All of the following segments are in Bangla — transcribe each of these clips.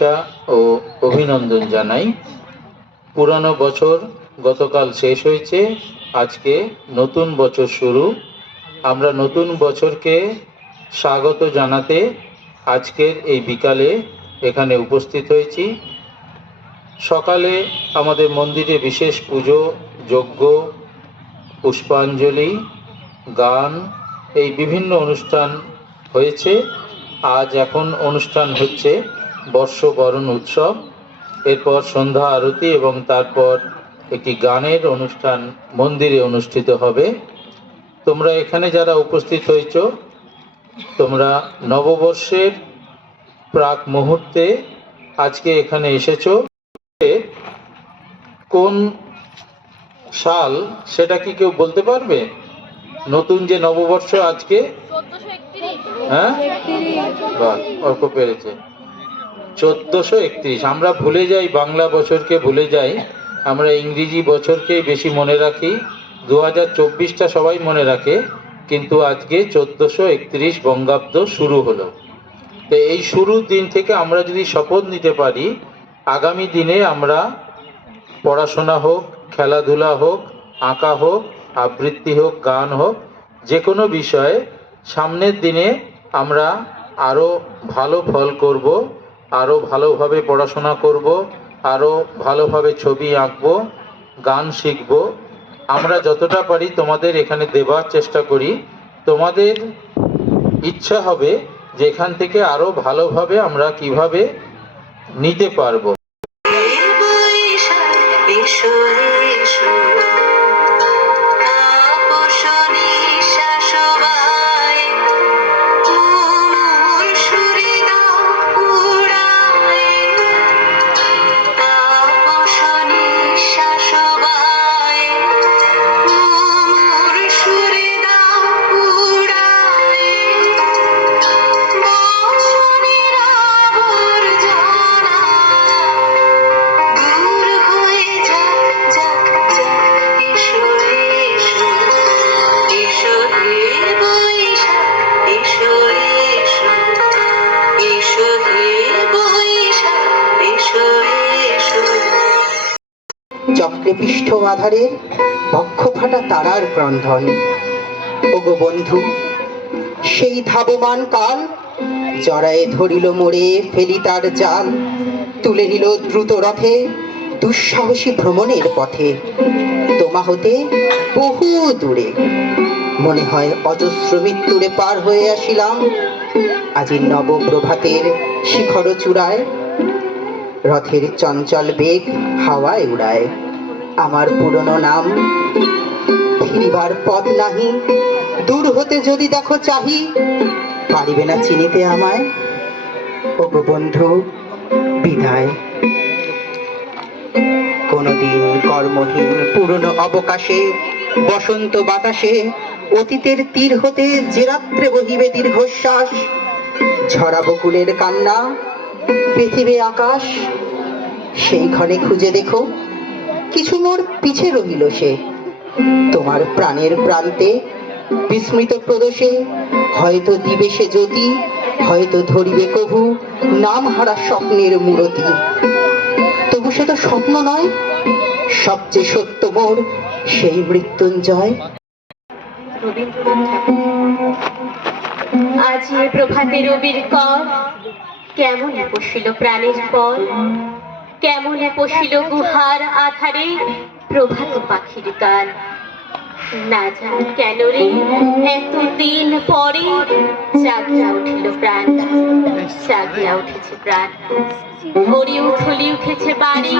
শুভেচ্ছা ও অভিনন্দন জানাই। পুরানো বছর গতকাল শেষ হয়েছে, আজকে নতুন বছর শুরু। আমরা নতুন বছরকে স্বাগত জানাতে আজকের এই বিকালে এখানে উপস্থিত হয়েছি। সকালে আমাদের মন্দিরে বিশেষ পুজো, যজ্ঞ, পুষ্পাঞ্জলি, গান, এই বিভিন্ন অনুষ্ঠান হয়েছে। আজ এখন অনুষ্ঠান হচ্ছে। বর্ষবরণ উৎসব। এরপর সন্ধ্যা আরতি এবং তারপর একটি গানের অনুষ্ঠান মন্দিরে অনুষ্ঠিত হবে। তোমরা এখানে যারা উপস্থিত হয়েছ তোমরা নববর্ষের প্রাক মুহূর্তে আজকে এখানে এসেছ। কোন সাল সেটা কি কেউ বলতে পারবে? নতুন যে নববর্ষ আজকে? হ্যাঁ? বাহ অল্প পেরেছে। চোদ্দশো একত্রিশ। আমরা ভুলে যাই, বাংলা বছরকে ভুলে যাই। আমরা ইংরেজি বছরকেই বেশি মনে রাখি। দু হাজার চব্বিশটা সবাই মনে রাখে, কিন্তু আজকে চোদ্দশো একত্রিশ বঙ্গাব্দ শুরু হলো। তো এই শুরুর দিন থেকে আমরা যদি শপথ নিতে পারি, আগামী দিনে আমরা পড়াশোনা হোক, খেলাধুলা হোক, আঁকা হোক, আবৃত্তি হোক, গান হোক, যে কোনো বিষয়ে সামনের দিনে আমরা আরও ভালো ফল করব। আরও ভালোভাবে পড়াশোনা করব আরও ভালোভাবে ছবি আঁকব, গান শিখব। আমরা যতটা পারি তোমাদের এখানে দেবার চেষ্টা করি। তোমাদের ইচ্ছা হবে যে এখান থেকে আরও ভালোভাবে আমরা কীভাবে নিতে পারব। চক্রে পৃষ্ঠ আধারে বক্ষ ফাটা তারার ক্রন্ধন। ওগো বন্ধু, সেই ধাবমান কাল জড়ায়ে ধরিল মোড়ে ফেলি তার জাল, তুলে নিল দ্রুত রথে দুঃসাহসী ভ্রমণের পথে। তোমা হতে বহু দূরে, মনে হয় অজস্র মৃত্যুরে পার হয়ে আসিলাম। আজি নবপ্রভাতের শিখর চূড়ায় রথের চঞ্চল বেগ হাওয়ায় উড়ায়। আমার পুরনো নাম ফিরিবার পথ নাহি। দূর হতে যদি দেখো চাহি, পারিবে না চিনিতে আমায়। ওগো বন্ধু, বিদায়। কোনদিন কর্মহীন পুরনো অবকাশে, বসন্ত বাতাসে অতীতের তীর হতে যে রাত্রে বহিবে দীর্ঘশ্বাস ঝরা বকুলের কান্না পৃথিবী আকাশ, সেই ক্ষণে খুঁজে দেখো, কিছু মোর পিছে রহিল সে। তোমার প্রাণের প্রান্তে, বিস্মৃত প্রদোষে, হয়তো দিবে সে জ্যোতি, হয়তো ধরিবে কভু, নাম হারা স্বপ্নের মূরতি। তবু সে তো স্বপ্ন নয়, সবচেয়ে সত্য মোর সেই মৃত্যুঞ্জয়। আজ এ প্রভাতে রবির কর কেমন পশিল প্রাণের পর? কেমন পশিল গুহার আধারে প্রভাত পাখির গান? না জানি কেন রে এতদিন পরে জাগিয়া উঠিল প্রাণ। জাগিয়া উঠেছে প্রাণ। ওরে উথলি উঠেছে বাড়ি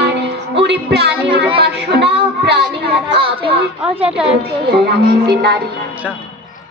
ওরে প্রাণের বাসনা প্রাণের আবেগ। নারী।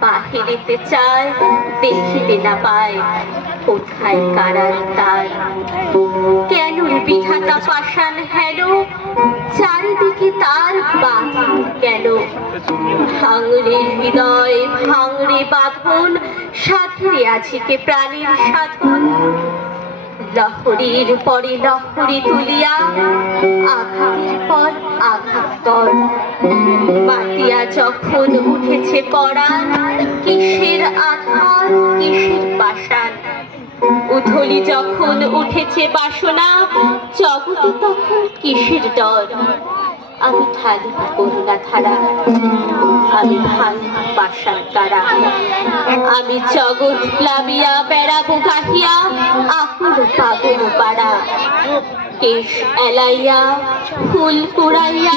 বাহিরিতে চায় দেখিতে না পায় কোথায় কারার তার কেন বিধাতা পাষাণ হেন? চারিদিকে তার বাতি কেন? ভাঙরে হৃদয় ভাঙরে বাঁধন সাথে আজিকে প্রাণীর সাধন। লহরীর পরে লহরী তুলিয়া, আঘাতের পর আঘাতর মাতিয়া যখন উঠেছে পরাণ, কিসের আধার কিসের পাষাণ? উথলি যখন উঠেছে বাসনা জগতে তখন কিসের ডর? আমি ঢালি করুণা ধারা আমি ভাঙ পাষাণ তারা আমি জগৎ প্লাবিয়া বেড়াবো গাহিয়া আকুল পাগল পাড়া। কেশ এলাইয়া, ফুল কুড়াইয়া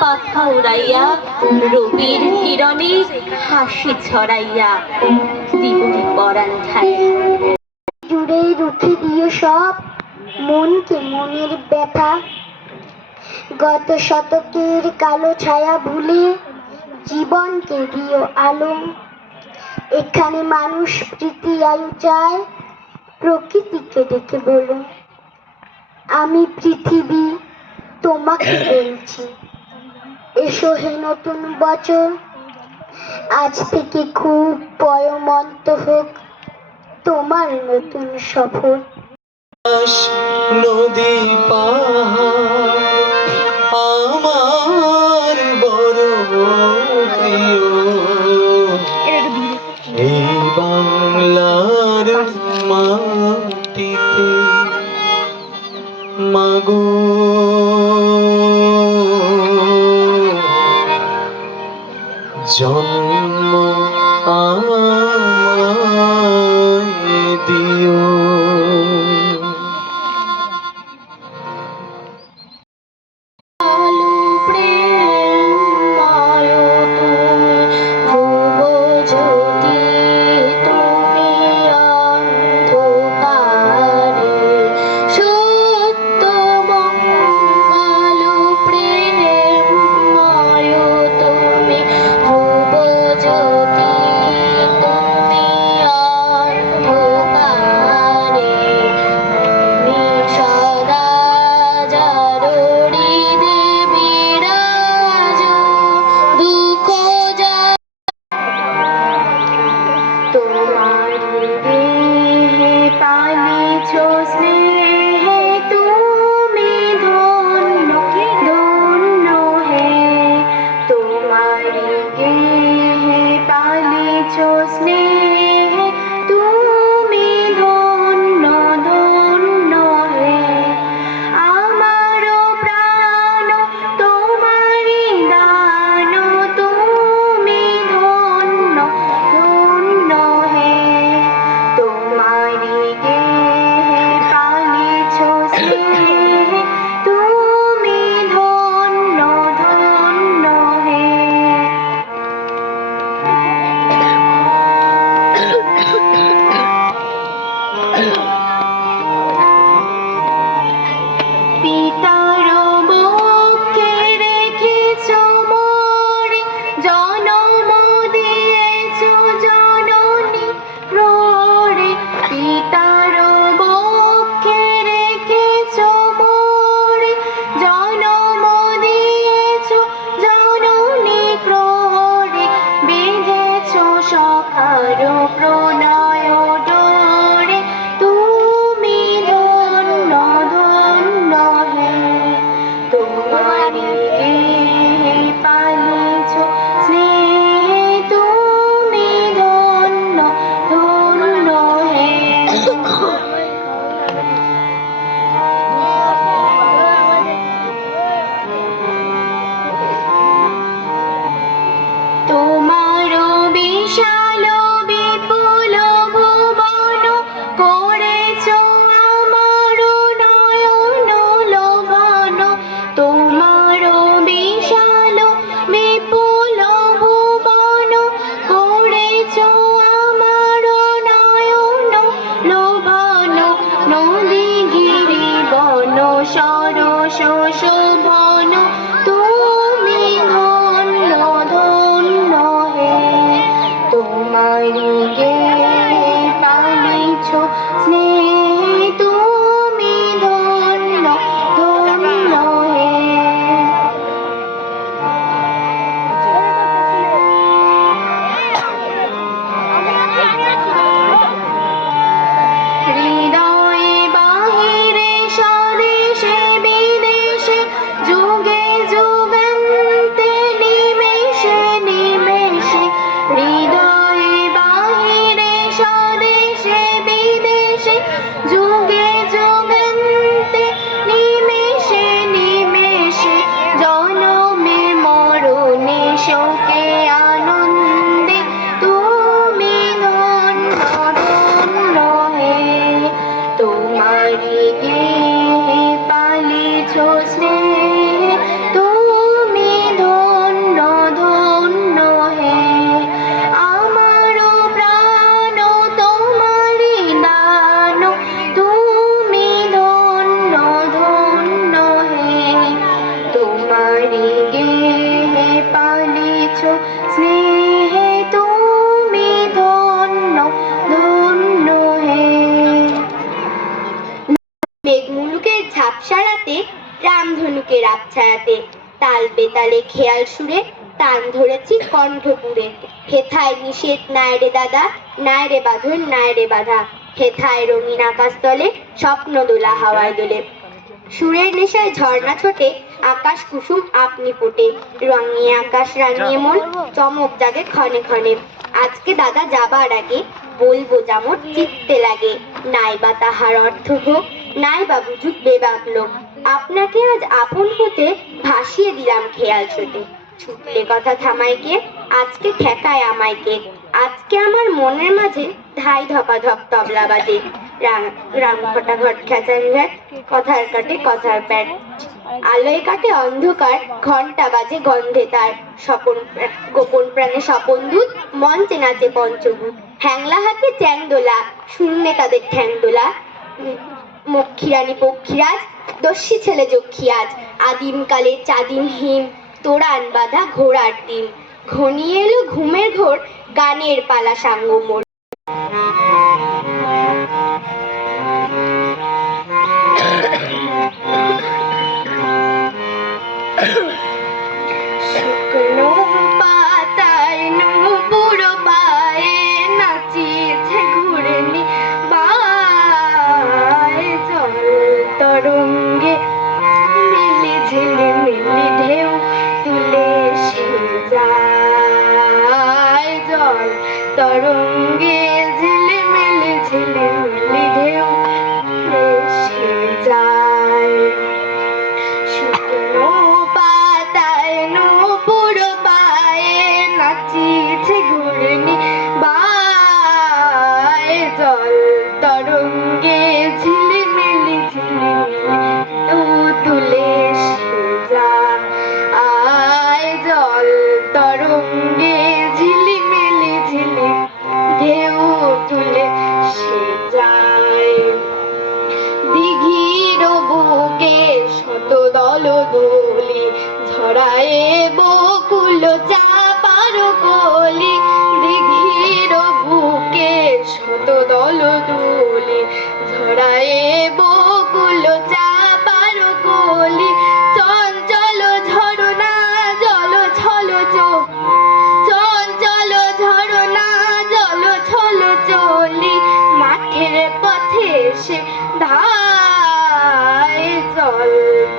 পাখা উড়াইয়া, রবির কিরণে হাসি ছড়াইয়া। দিবনি পরাণ ঠাই। জুড়ে রুখে দিও সব, মনকে মনের ব্যথা। গত শতকের কালো ছায়া ভুলে জীবনকে দিও আলো। এখানে মানুষ প্রীতি আয়ু চায়, প্রকৃতিকে ডেকে বলো। আমি পৃথিবী তোমাকে বলছি। এসো হে নতুন বছর। আজ থেকে খুব পয়মন্ত হোক তোমার নতুন সফর। নদী, পাহাড় মাগো। জন্ম স্বদেশে বিদেশে তাল খেয়াল সুরে টান ধরেছি কণ্ঠপুরে। হেথায় নিষেধ নাই রে দাদা, নাই রে বাঁধন, নাই রে বাধা। হেথায় রঙিন আকাশ তলে, স্বপ্ন দোলা হাওয়ায় দোলে। সুরের নেশায় ঝর্ণা ছোটে, আকাশ কুসুম আপনি ফোটে রঙিয়ে আকাশ রাঙিয়ে মন চমক জাগে ক্ষণে ক্ষণে। আজকে দাদা যাবার আগে বলব যেমন চিত্তে লাগে। নাই বা তাহার অর্থ হোক নাই বা বুঝুক বেবাক লোক। আপনাকে আজ আপন হতে ভাসিয়ে দিলাম খেয়াল ছোটে। ছুটলে কথা থামাইকে, আজকে ঠেকায় আমায়কে আজকে আমার মনের মাঝে ধাই ধপা ধপ তবলা বাজে। রাম ঘটা ঘট খেচান ঘাট কথার কাটে কথার প্যাট। আলোয় কাটে অন্ধকার ঘণ্টা বাজে গন্ধে তার। স্বপন, গোপন প্রাণে স্বপন দূত মঞ্চে নাচে পঞ্চভূত। হ্যাংলা হাতে চ্যাং দোলা শূন্যে তাদের ঠ্যাং দোলা মক্ষিরানী পক্ষীরাজ দস্যি ছেলে যক্ষী আজ। আদিমকালে চাদিম হিম তোরান বাঁধা ঘোড়ার দিন ঘনিয়ে এলো ঘুমের ঘোর গানের পালা সাঙ্গ মোর তরঙ্গে ঝিলি মিলি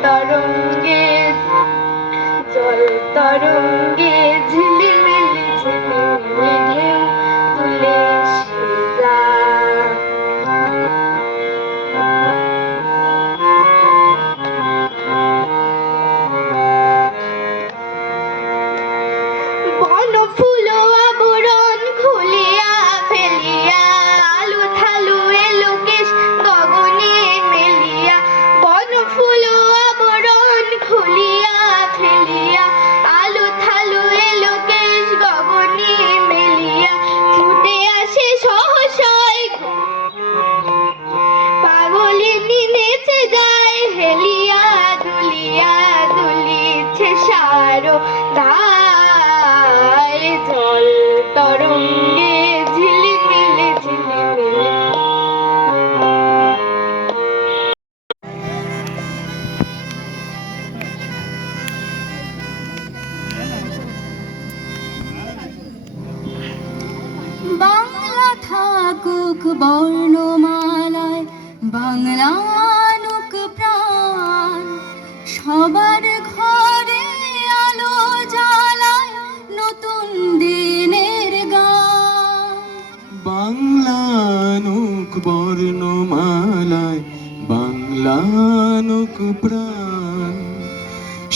তরঙ্গে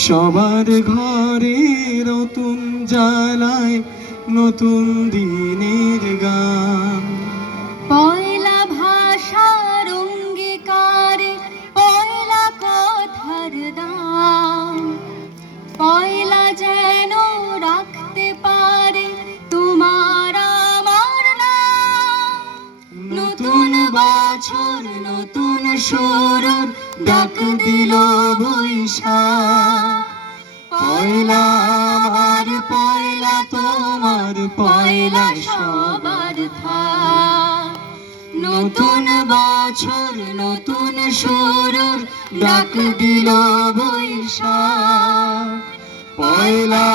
সবার ঘরে নতুন জ্বালায় নতুন দিনের গান। পয়লা ভাষার অঙ্গীকারে পয়লা কথার দাম পয়লা যেন রাখতে পারে তোমার আমার নাম। নতুন বছর নতুন সুরর ডাক দিল পয়লা আমার পয়লা তোমার পয়লা সবার নতুন বছর, নতুন সুরর ডাক দিল পয়লা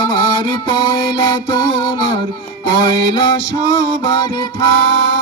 আমার পয়লা তোমার পয়লা সবার থাক।